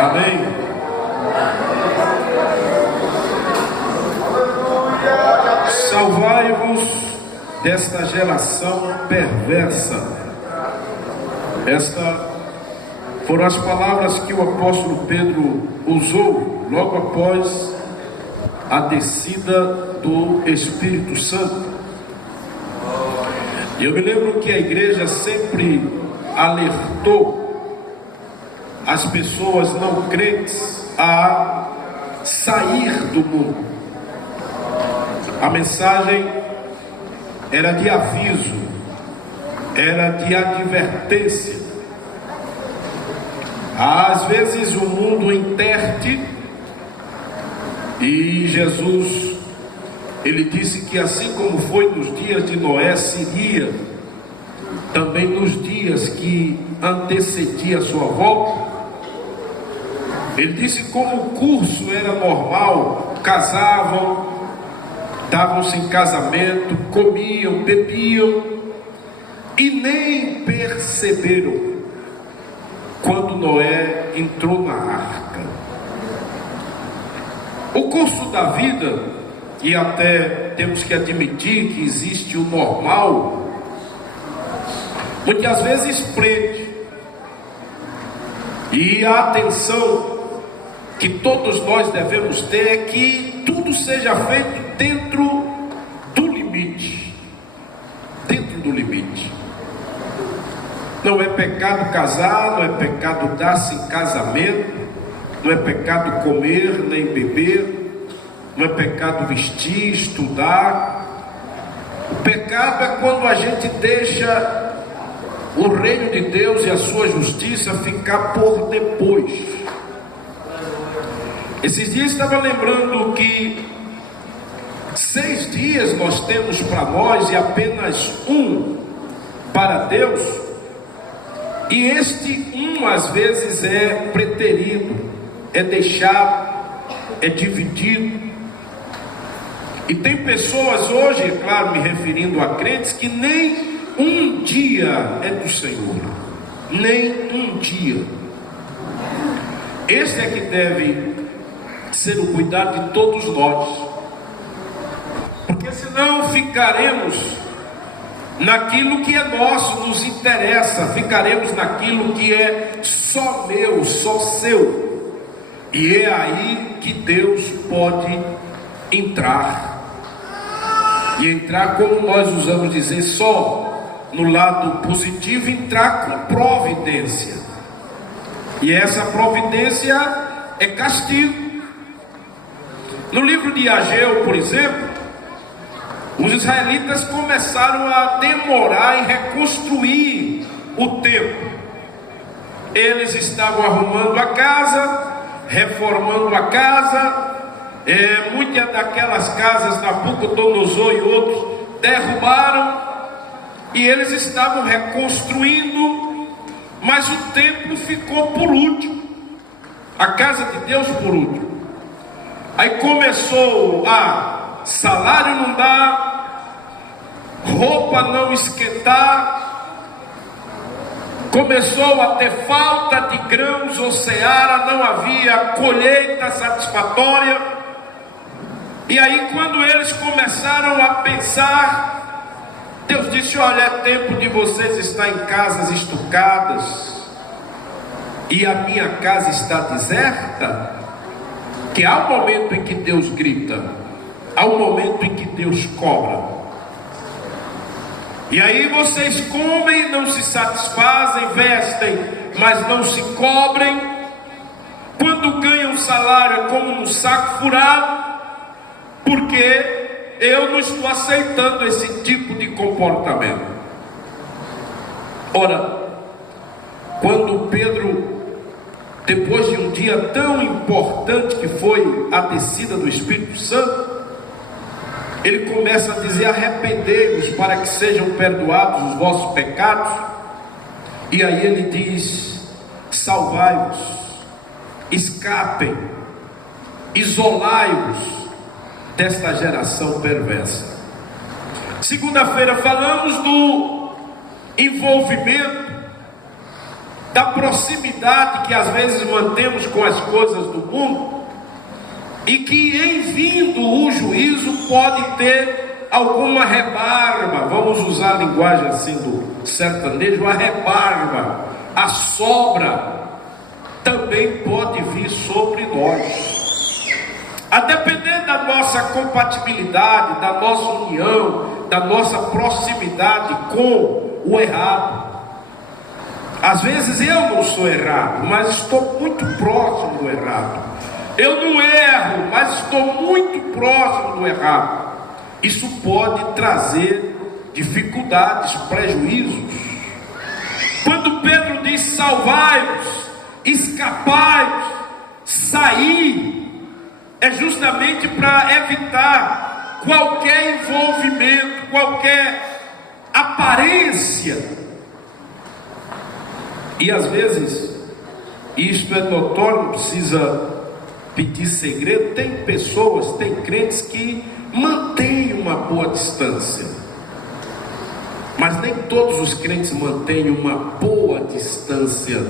Amém. Salvai-vos desta geração perversa. Estas foram as palavras que o apóstolo Pedro usou logo após a descida do Espírito Santo. Eu me lembro que a igreja sempre alertou as pessoas não crentes a sair do mundo. A mensagem era de aviso, era de advertência. Às vezes o mundo interte, e Jesus, ele disse que assim como foi nos dias de Noé, seria também nos dias que antecedia a sua volta. Ele disse como o curso era normal, casavam, davam-se em casamento, comiam, bebiam e nem perceberam quando Noé entrou na arca. O curso da vida, e até temos que admitir que existe o normal, muitas vezes prende. E a atenção que todos nós devemos ter é que tudo seja feito dentro do limite. Dentro do limite. Não é pecado casar, não é pecado dar-se em casamento, não é pecado comer nem beber, não é pecado vestir, estudar. O pecado é quando a gente deixa o reino de Deus e a sua justiça ficar por depois. Esses dias estava lembrando que 6 dias nós temos para nós e apenas um para Deus. E este um às vezes é preterido, é deixado, é dividido. E tem pessoas hoje, é claro, me referindo a crentes, que nem um dia é do Senhor. Nem um dia. Esse é que deve ser o cuidado de todos nós. Porque senão ficaremos naquilo que é nosso, nos interessa, ficaremos naquilo que é só meu, só seu. E é aí que Deus pode entrar. E entrar, como nós usamos dizer, só no lado positivo, entrar com providência. E essa providência é castigo. No livro de Ageu, por exemplo, os israelitas começaram a demorar em reconstruir o templo. Eles estavam arrumando a casa, reformando a casa. Muitas daquelas casas, Nabucodonosor e outros, derrubaram. E eles estavam reconstruindo, mas o templo ficou por último. A casa de Deus por último. Aí começou a salário não dá, roupa não esquentar, começou a ter falta de grãos ou seara, não havia colheita satisfatória. E aí quando eles começaram a pensar, Deus disse: olha, é tempo de vocês estar em casas estucadas, e a minha casa está deserta. Que há um momento em que Deus grita, há um momento em que Deus cobra. E aí vocês comem, não se satisfazem, vestem, mas não se cobrem. Quando ganham salário é como um saco furado, porque eu não estou aceitando esse tipo de comportamento. Ora, quando Pedro, depois de um dia tão importante que foi a descida do Espírito Santo, ele começa a dizer: arrependei-vos para que sejam perdoados os vossos pecados. E aí ele diz: salvai-vos, escapem, isolai-vos desta geração perversa. Segunda-feira falamos do envolvimento da proximidade que às vezes mantemos com as coisas do mundo, e que em vindo o juízo pode ter alguma rebarba, vamos usar a linguagem assim do sertanejo, a rebarba, a sobra, também pode vir sobre nós, a depender da nossa compatibilidade, da nossa união, da nossa proximidade com o errado. Às vezes eu não sou errado, mas estou muito próximo do errado. Eu não erro, mas estou muito próximo do errado. Isso pode trazer dificuldades, prejuízos. Quando Pedro diz salvai-vos, escapai-vos, sair, é justamente para evitar qualquer envolvimento, qualquer aparência. E às vezes, isto é notório, não precisa pedir segredo, tem pessoas, tem crentes que mantêm uma boa distância, mas nem todos os crentes mantêm uma boa distância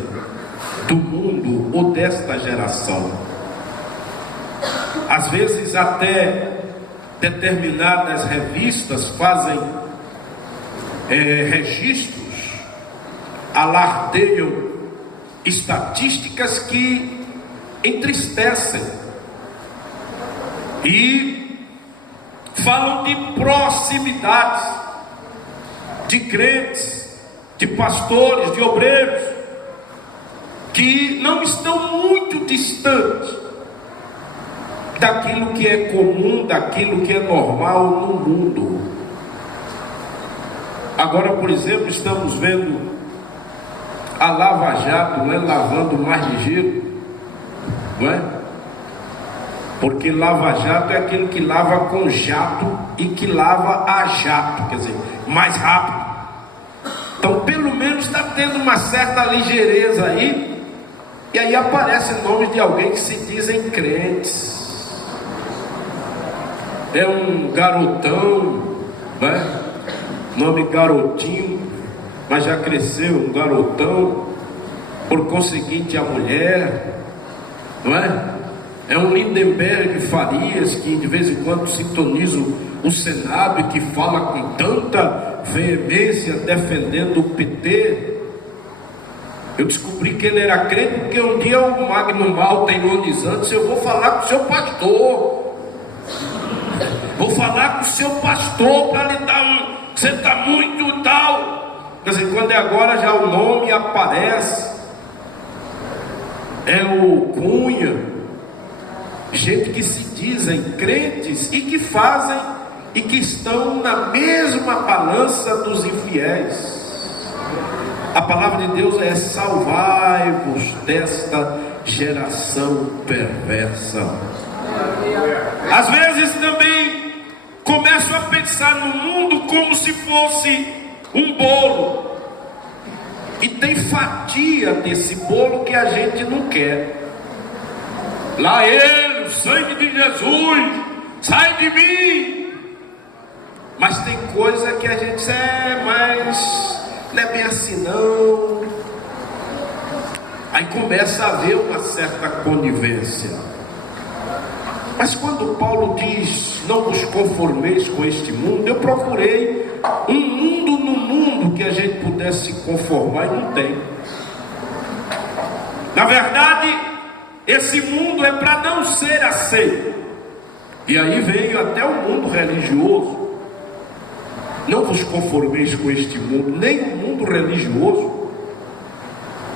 do mundo ou desta geração. Às vezes até determinadas revistas fazem registros, alardeiam estatísticas que entristecem e falam de proximidades de crentes, de pastores, de obreiros que não estão muito distantes daquilo que é comum, daquilo que é normal no mundo. Agora, por exemplo, estamos vendo a Lava Jato, não é, lavando mais ligeiro, não é? Porque Lava Jato é aquele que lava com jato e que lava a jato, quer dizer, mais rápido. Então, pelo menos está tendo uma certa ligeireza aí, e aí aparecem nomes de alguém que se dizem crentes. É um garotão, né? Nome garotinho, mas já cresceu, um garotão. Por conseguinte, a mulher, não é? É um Lindenberg Farias que de vez em quando sintoniza o Senado e que fala com tanta veemência defendendo o PT. Eu descobri que ele era crente porque um dia o Magno Malta, ironizando, disse: eu vou falar com o seu pastor, vou falar com o seu pastor para lhe dar um, você está muito tal. Quer dizer, quando é agora já o nome aparece, é o Cunha. Gente que se dizem crentes e que fazem e que estão na mesma balança dos infiéis. A palavra de Deus é: salvai-vos desta geração perversa. Às vezes também começo a pensar no mundo como se fosse um bolo, e tem fatia desse bolo que a gente não quer. Lá ele, o sangue de Jesus, sai de mim. Mas tem coisa que a gente mas não é bem assim não. Aí começa a haver uma certa conivência. Mas quando Paulo diz: não vos conformeis com este mundo, eu procurei um mundo no mundo que a gente pudesse se conformar, e não tem. Na verdade, esse mundo é para não ser aceito. E aí veio até o mundo religioso. Não vos conformeis com este mundo, nem o mundo religioso.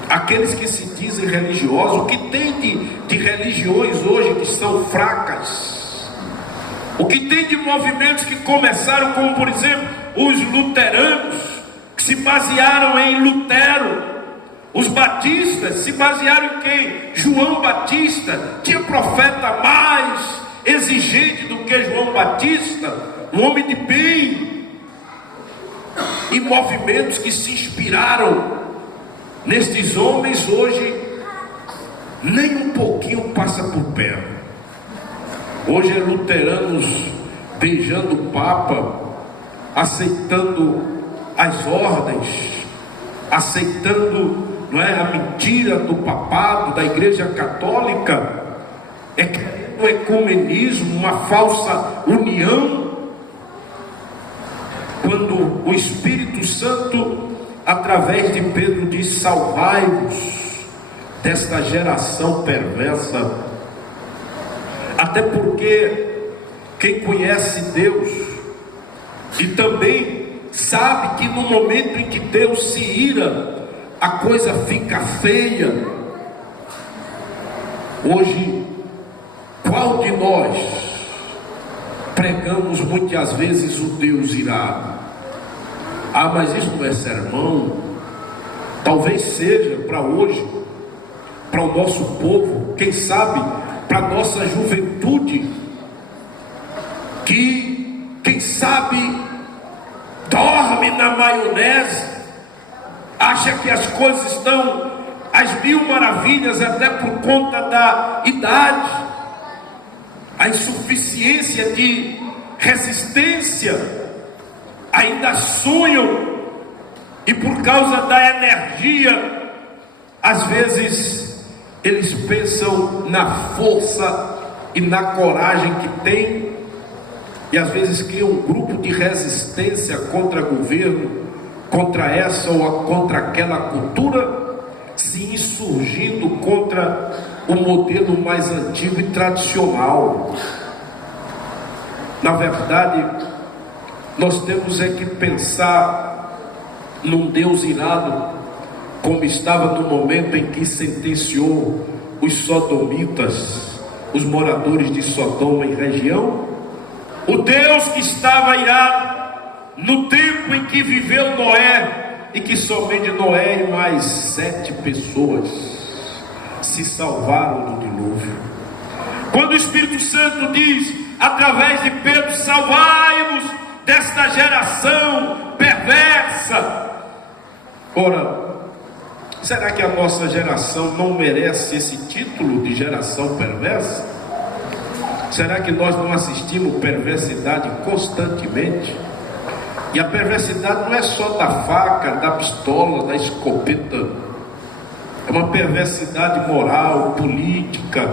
Aqueles que se dizem religiosos, o que tem de religiões hoje que são fracas, o que tem de movimentos que começaram, como por exemplo os luteranos, que se basearam em Lutero. Os batistas se basearam em quem? João Batista. Tinha profeta mais exigente do que João Batista, um homem de bem. E movimentos que se inspiraram nestes homens hoje nem um pouquinho passa por perto. Hoje é luteranos beijando o Papa, aceitando as ordens, aceitando não é? A mentira do papado, da Igreja Católica, é um ecumenismo, uma falsa união, quando o Espírito Santo, através de Pedro, diz: salvai-vos desta geração perversa. Até porque quem conhece Deus e também sabe que no momento em que Deus se ira, a coisa fica feia. Hoje, qual de nós pregamos muitas vezes o Deus irado? Ah, mas isso não é sermão. Talvez seja para hoje, para o nosso povo, quem sabe para a nossa juventude, que quem sabe dorme na maionese, acha que as coisas estão às mil maravilhas, até por conta da idade, a insuficiência de resistência, ainda sonham, e por causa da energia, às vezes eles pensam na força e na coragem que têm, e às vezes criam um grupo de resistência contra governo, contra essa ou contra aquela cultura, se insurgindo contra o modelo mais antigo e tradicional. Na verdade, nós temos é que pensar num Deus irado, como estava no momento em que sentenciou os sodomitas, os moradores de Sodoma e região. O Deus que estava irado no tempo em que viveu Noé, e que somente Noé e mais 7 pessoas se salvaram do dilúvio. Quando o Espírito Santo diz, através de Pedro: salvai-vos desta geração perversa. Ora, será que a nossa geração não merece esse título de geração perversa? Será que nós não assistimos perversidade constantemente? E a perversidade não é só da faca, da pistola, da escopeta. É uma perversidade moral, política.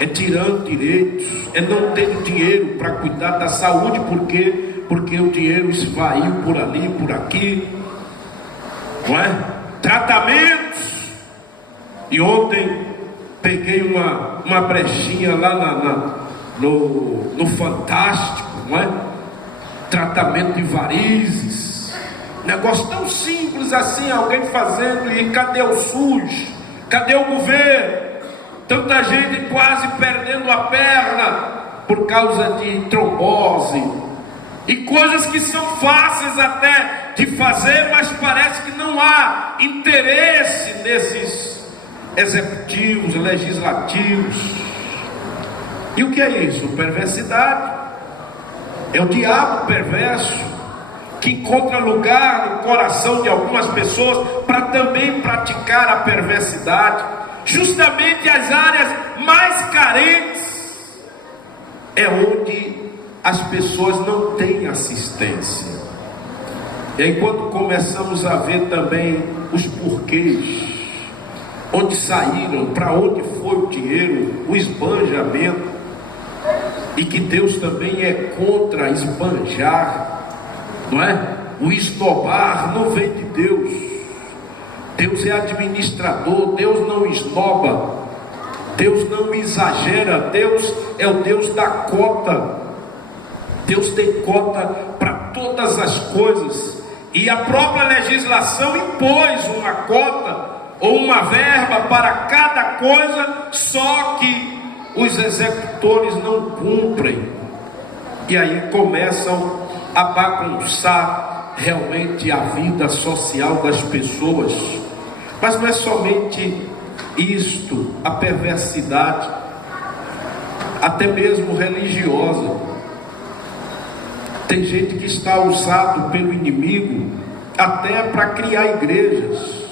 É tirando direitos, é não tendo dinheiro para cuidar da saúde, porque o dinheiro esvaiu por ali, por aqui, não é? Tratamentos. E ontem peguei uma brechinha lá no Fantástico, não é? Tratamento de varizes, negócio tão simples assim, alguém fazendo, e cadê o SUS? Cadê o governo? Tanta gente quase perdendo a perna por causa de trombose, e coisas que são fáceis até de fazer, mas parece que não há interesse nesses executivos, legislativos. E o que é isso? Perversidade. É o diabo perverso que encontra lugar no coração de algumas pessoas para também praticar a perversidade. Justamente as áreas mais carentes é onde as pessoas não têm assistência. E aí, quando começamos a ver também os porquês, onde saíram, para onde foi o dinheiro, o esbanjamento, e que Deus também é contra esbanjar, não é? O esnobar não vem de Deus. Deus é administrador, Deus não esnoba, Deus não exagera, Deus é o Deus da cota. Deus tem cota para todas as coisas, e a própria legislação impôs uma cota ou uma verba para cada coisa, só que os executores não cumprem, e aí começam a bagunçar realmente a vida social das pessoas. Mas não é somente isto, a perversidade, até mesmo religiosa. Tem gente que está usado pelo inimigo até para criar igrejas,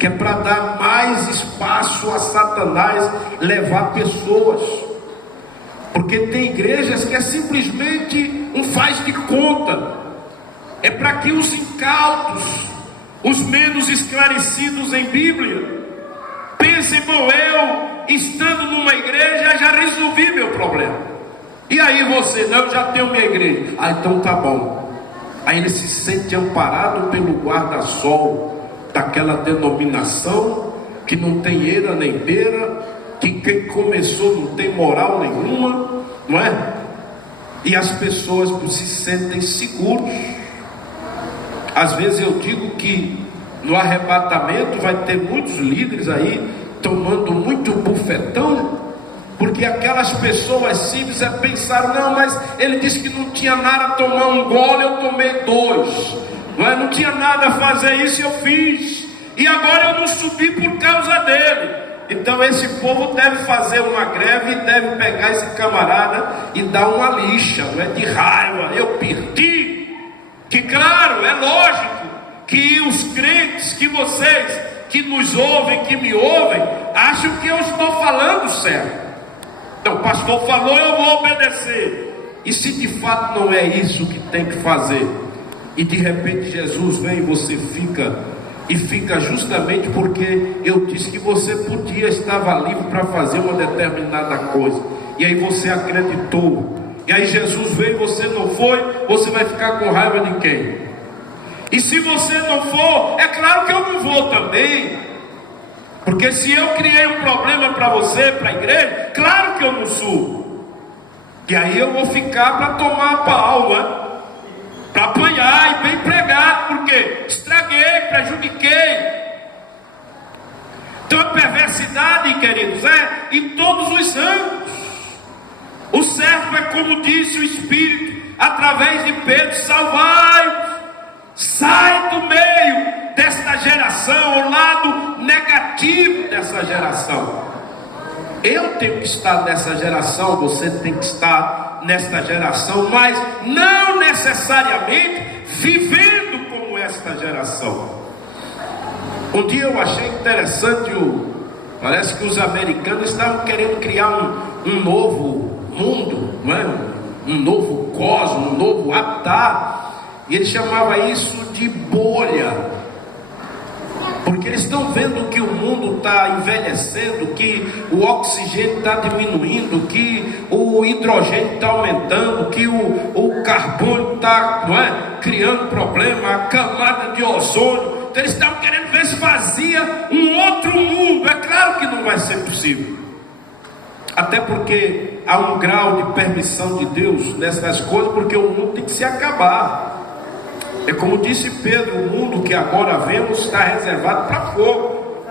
que é para dar mais espaço a Satanás levar pessoas. Porque tem igrejas que é simplesmente um faz de conta, é para que os incautos os menos esclarecidos em Bíblia. Pensem, bom, eu estando numa igreja já resolvi meu problema. E aí você, não, eu já tenho minha igreja. Ah, então tá bom. Aí ele se sente amparado pelo guarda-sol daquela denominação que não tem eira nem beira, que quem começou não tem moral nenhuma, não é? E as pessoas se sentem seguros. Às vezes eu digo que no arrebatamento vai ter muitos líderes aí tomando muito bufetão, porque aquelas pessoas simples pensaram, não, mas ele disse que não tinha nada a tomar um gole, eu tomei dois, não tinha nada a fazer isso, eu fiz, e agora eu não subi por causa dele. Então esse povo deve fazer uma greve e deve pegar esse camarada e dar uma lixa, de raiva, eu perdi. Que claro, é lógico que os crentes, que vocês que nos ouvem, que me ouvem, acham que eu estou falando certo. Então, o pastor falou, eu vou obedecer. E se de fato não é isso que tem que fazer, e de repente Jesus vem e você fica justamente porque eu disse que você podia, estava livre para fazer uma determinada coisa, e aí você acreditou, e aí Jesus veio e você não foi, você vai ficar com raiva de quem? E se você não for, é claro que eu não vou também, porque se eu criei um problema para você, para a igreja, claro que eu não subo, e aí eu vou ficar para tomar a pau, para apanhar e bem pregar, porque estraguei, prejudiquei. Então a perversidade, queridos, é em todos os âmbitos. O servo é como disse o Espírito através de Pedro: salvai-vos, sai do meio desta geração, o lado negativo dessa geração. Eu tenho que estar nessa geração, você tem que estar nesta geração, mas não necessariamente vivendo como esta geração. Um dia eu achei interessante, parece que os americanos estavam querendo criar um novo mundo, não é? Um novo cosmos, um novo avatar, e ele chamava isso de bolha, porque eles estão vendo que o mundo está envelhecendo, que o oxigênio está diminuindo, que o hidrogênio está aumentando, que o carbono está, não é, criando problema, a camada de ozônio. Então eles estavam querendo ver se fazia um outro mundo. É claro que não vai ser possível, até porque há um grau de permissão de Deus nessas coisas, porque o mundo tem que se acabar. É como disse Pedro, o mundo que agora vemos está reservado para fogo.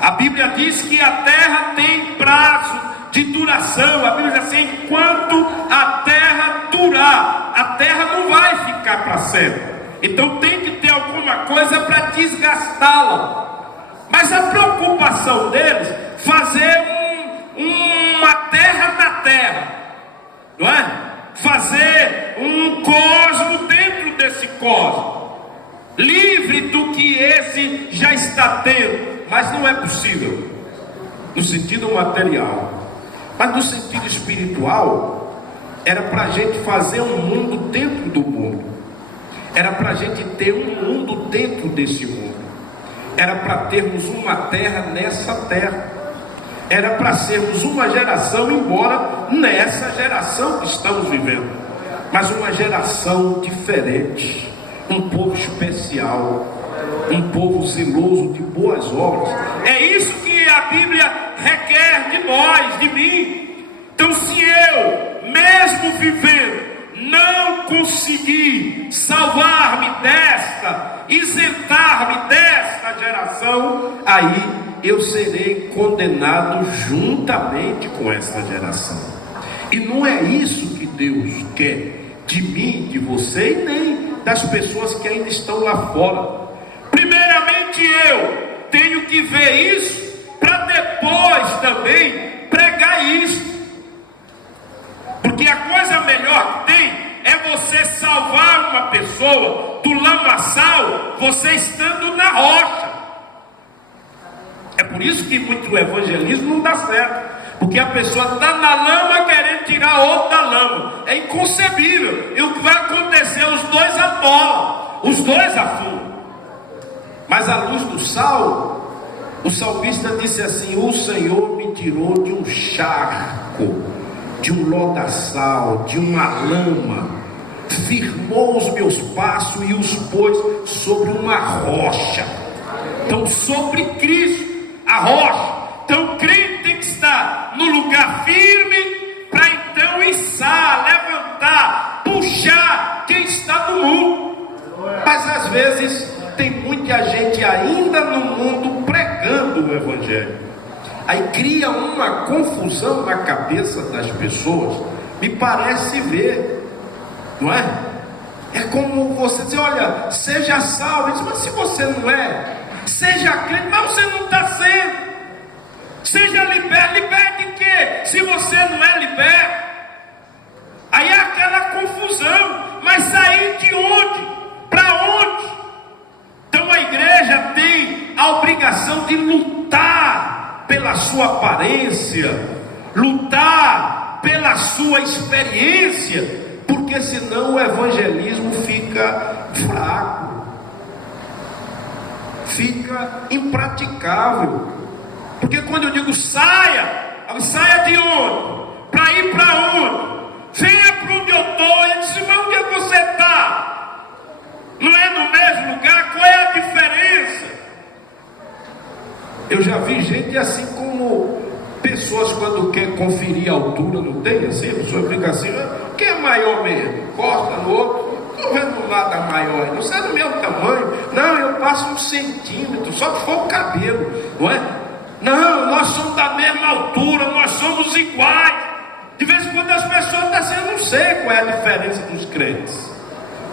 A Bíblia diz que a terra tem prazo de duração. A Bíblia diz assim: enquanto a terra durar, a terra não vai ficar para sempre. Então tem que ter alguma coisa para desgastá-la. Mas a preocupação deles é fazer uma terra na terra, não é? Fazer um cosmo dentro desse cosmo, livre do que esse já está tendo. Mas não é possível no sentido material, mas no sentido espiritual. Era para a gente fazer um mundo dentro do mundo, era para a gente ter um mundo dentro desse mundo, era para termos uma terra nessa terra, era para sermos uma geração, embora nessa geração que estamos vivendo, mas uma geração diferente, um povo especial, um povo zeloso de boas obras. É isso que a Bíblia requer de nós, de mim. Então, se eu, mesmo vivendo, não conseguir salvar-me desta, isentar-me desta geração, aí eu serei condenado juntamente com esta geração. E não é isso que Deus quer de mim, de você e nem das pessoas que ainda estão lá fora. Primeiramente eu tenho que ver isso para depois também pregar isso. Porque a coisa melhor que tem é você salvar uma pessoa do lamaçal, você estando na rocha. É por isso que muito evangelismo não dá certo, porque a pessoa está na lama querendo tirar outro da lama. É inconcebível. E o que vai acontecer? Os dois atolam, os dois afundam. Mas à luz do sal, o salmista disse assim: o Senhor me tirou de um charco, de um lodaçal, de uma lama, firmou os meus passos e os pôs sobre uma rocha. Então, sobre Cristo, a rocha. Então, o crente tem que estar no lugar firme, para então içar, levantar, puxar quem está no mundo. Mas às vezes tem muita gente ainda no mundo pregando o Evangelho. Aí cria uma confusão na cabeça das pessoas, me parece ver, não é? É como você dizer: olha, seja salvo. Mas se você não é, seja crente, mas você não está sendo. Seja liberto. Liberto de quê? Se você não é liberto. Aí é aquela confusão. Mas sair de onde? Para onde? Então a igreja tem a obrigação de lutar pela sua aparência, lutar pela sua experiência, porque senão o evangelismo fica fraco, fica impraticável. Porque quando eu digo saia de onde? Para ir para onde? Venha para onde eu estou. Ele disse: mas onde é que você está? Não é no mesmo lugar? Qual é a diferença? Eu já vi gente assim, como pessoas quando quer conferir a altura, não tem assim? A pessoa fica assim: quem é maior mesmo? Costa no outro. Não estou vendo nada maior, não sei do meu tamanho. Não, eu passo 1 centímetro, só que for o cabelo, não é? Não, nós somos da mesma altura, nós somos iguais. De vez em quando as pessoas estão assim: eu não sei qual é a diferença dos crentes.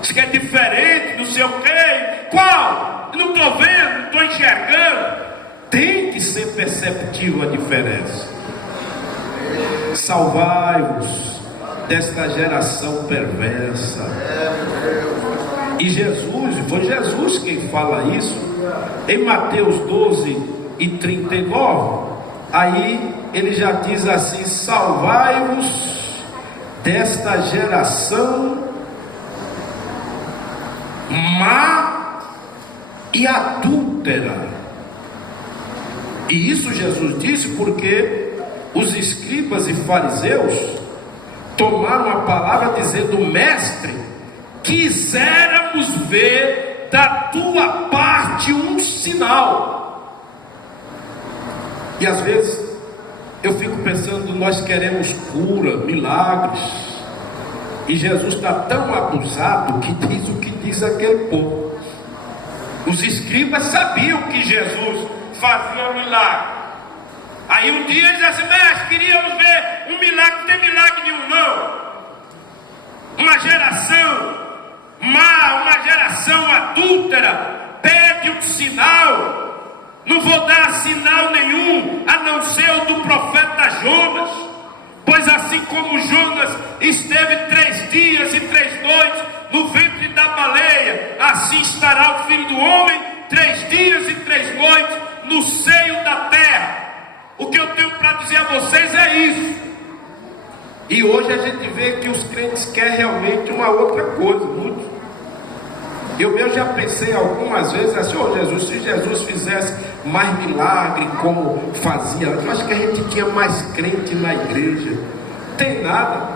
Diz que é diferente, não sei o quê. Qual? Eu não estou vendo, não estou enxergando. Tem que ser perceptível a diferença. Salvai-vos desta geração perversa. E Jesus, foi Jesus quem fala isso em Mateus 12:39. Aí ele já diz assim: salvai-vos desta geração má e adúltera. E isso Jesus disse porque os escribas e fariseus tomaram a palavra dizendo: mestre, quiséramos ver da tua parte um sinal. E às vezes eu fico pensando: nós queremos cura, milagres, e Jesus está tão abusado que diz o que diz aquele povo. Os escribas sabiam que Jesus fazia um milagre. Aí um dia eles disseram assim: mestre, queríamos ver um milagre. Não tem milagre nenhum não. Uma geração má, uma geração adúltera pede um sinal. Não vou dar sinal nenhum, a não ser o do profeta Jonas. Pois assim como Jonas esteve 3 dias e 3 noites no ventre da baleia, assim estará o Filho do Homem 3 dias e 3 noites no seio da terra. O que eu tenho para dizer a vocês é isso. E hoje a gente vê que os crentes querem realmente uma outra coisa, muito. Eu mesmo já pensei algumas vezes assim: oh Jesus, se Jesus fizesse mais milagre como fazia antes, eu acho que a gente tinha mais crente na igreja. Tem nada.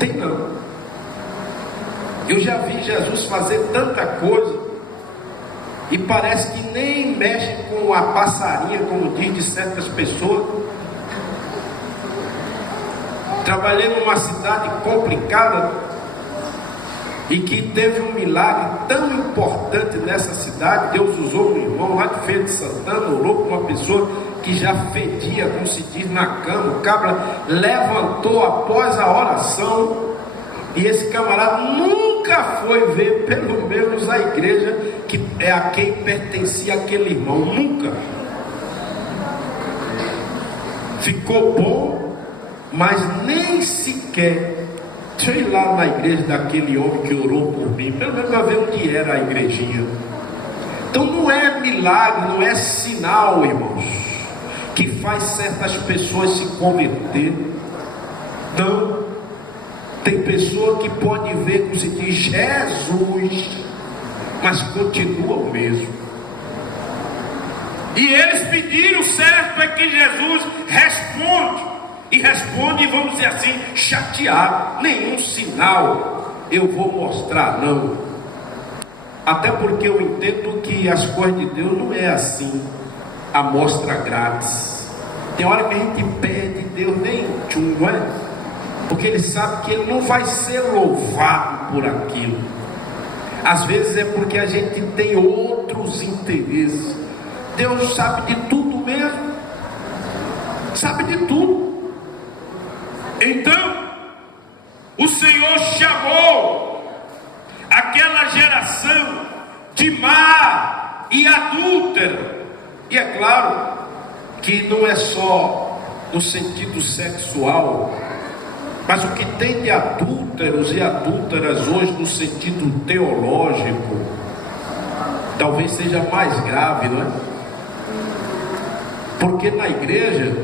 Tem não. Eu já vi Jesus fazer tanta coisa e parece que nem mexe com a passarinha, como diz de certas pessoas. Trabalhei numa cidade complicada e que teve um milagre tão importante nessa cidade. Deus usou um irmão lá de Feira de Santana, orou para uma pessoa que já fedia, como se diz, na cama. O cabra levantou após a oração, e esse camarada nunca foi ver pelo menos a igreja que é a quem pertencia aquele irmão, nunca. Ficou bom, mas nem sequer deixa eu ir lá na igreja daquele homem que orou por mim, pelo menos para ver onde era a igrejinha. Então não é milagre, não é sinal, irmãos, que faz certas pessoas se converter. Não. Tem pessoa que pode ver, como se diz, Jesus, mas continua o mesmo. E eles pediram, certo é que Jesus responde. E responde, vamos dizer assim, chateado. Nenhum sinal eu vou mostrar, não. Até porque eu entendo que as coisas de Deus não é assim, a mostra grátis. Tem hora que a gente pede, Deus nem tchum, não é? Porque Ele sabe que Ele não vai ser louvado por aquilo. Às vezes é porque a gente tem outros interesses. Deus sabe de tudo mesmo. Sabe de tudo. Então, o Senhor chamou aquela geração de má e adúltera. E é claro que não é só no sentido sexual, mas o que tem de adúlteros e adúlteras hoje no sentido teológico, talvez seja mais grave, não é? Porque na igreja,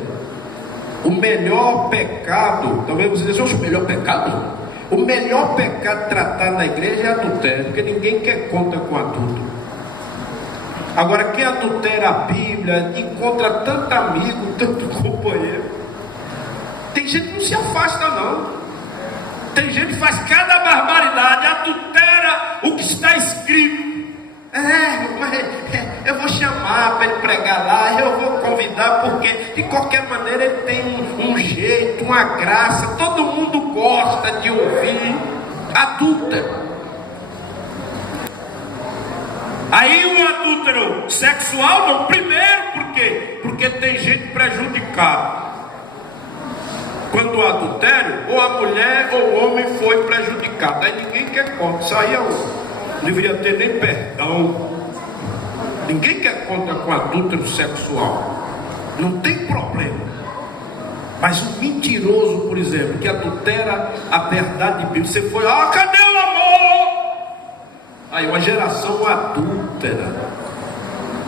o melhor pecado, talvez você diga, o melhor pecado? O melhor pecado tratado na igreja é adultério, porque ninguém quer conta com adulto. Agora, quem adultera a Bíblia, encontra tanto amigo, tanto companheiro. Tem gente que não se afasta, não. Tem gente que faz cada barbaridade, adultera o que está escrito. Mas eu vou chamar para ele pregar lá, eu vou convidar, porque de qualquer maneira ele tem um jeito, uma graça, todo mundo gosta de ouvir. Adúltero. Aí o adúltero sexual, não, primeiro por quê? Porque tem gente prejudicada. Quando o adultério, ou a mulher ou o homem foi prejudicado, aí ninguém quer conta. Isso aí não deveria ter nem perdão. Ninguém quer conta com adúltero sexual. Não tem problema. Mas o mentiroso, por exemplo, que adultera a verdade bíblica, você foi, cadê o amor? Aí uma geração adúltera.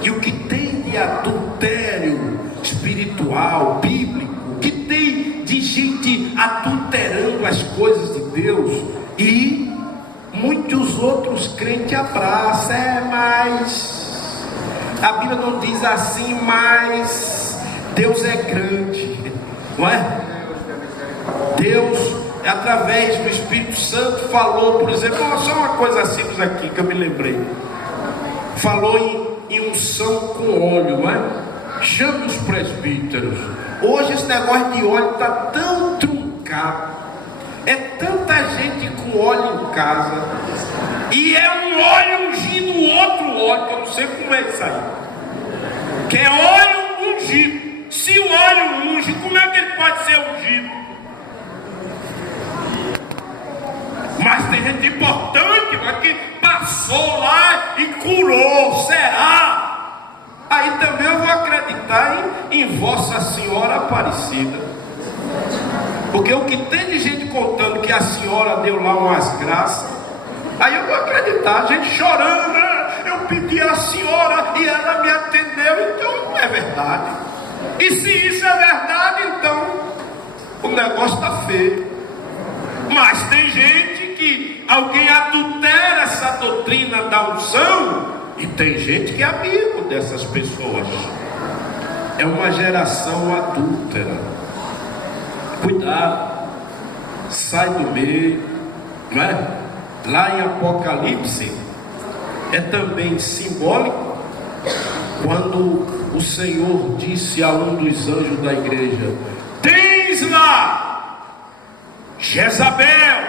E o que tem de adultério espiritual, bíblico, o que tem de gente adulterando as coisas de Deus, e muitos outros crentes abraçam, mas a Bíblia não diz assim, mas Deus é grande, não é? Deus, através do Espírito Santo, falou, por exemplo, só uma coisa simples aqui que eu me lembrei, falou em unção com óleo, não é? Chame os presbíteros. Hoje esse negócio de óleo está tão truncado, é tanta gente com óleo em casa, e é um óleo ungindo outro óleo, que eu não sei como é isso aí, que é óleo ungido. Se o óleo unge, como é que ele pode ser ungido? Mas tem gente importante, mas que passou lá e curou, será? Aí também eu vou acreditar em Vossa Senhora Aparecida. Porque o que tem de gente contando que a senhora deu lá umas graças, aí eu vou acreditar, gente chorando, eu pedi a senhora e ela me atendeu, então não é verdade. E se isso é verdade, então o negócio está feio. Mas tem gente que alguém adultera essa doutrina da unção, e tem gente que é amigo dessas pessoas. É uma geração adúltera. Cuidado, sai do meio, não é? Lá em Apocalipse é também simbólico, quando o Senhor disse a um dos anjos da igreja: tens lá Jezabel,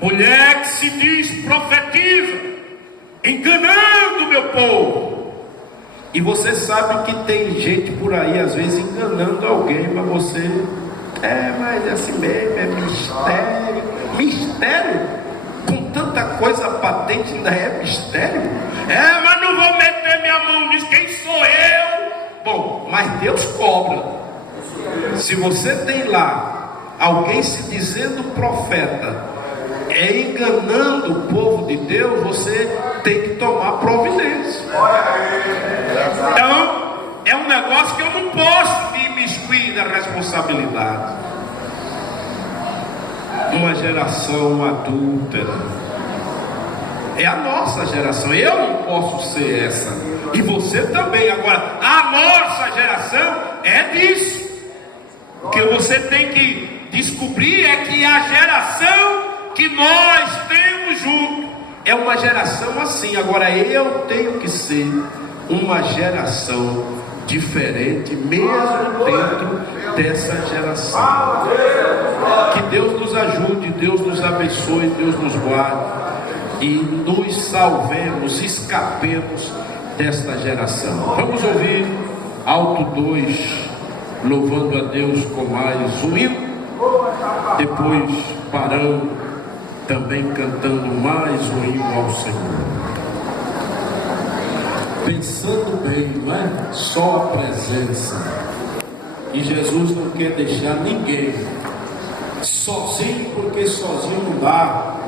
mulher que se diz profetiza, enganando meu povo. E você sabe que tem gente por aí às vezes enganando alguém, mas você, mas é assim mesmo, é mistério. Mistério? Com tanta coisa patente ainda é mistério? Mas não vou meter minha mão nisso, quem sou eu? Bom, mas Deus cobra. Se você tem lá alguém se dizendo profeta, enganando o povo de Deus, você tem que tomar providência. Então, é um negócio que eu não posso me imiscuir na responsabilidade. Uma geração adúltera. É a nossa geração. Eu não posso ser essa. E você também. Agora, a nossa geração é disso. O que você tem que descobrir é que a geração que nós temos junto é uma geração assim. Agora eu tenho que ser uma geração diferente, mesmo dentro dessa geração. Que Deus nos ajude, Deus nos abençoe, Deus nos guarde e nos salvemos, escapemos desta geração. Vamos ouvir Alto 2, louvando a Deus com mais um hino. Depois parando, também cantando mais um hino ao Senhor. Pensando bem, não é só a presença. E Jesus não quer deixar ninguém sozinho, porque sozinho não dá.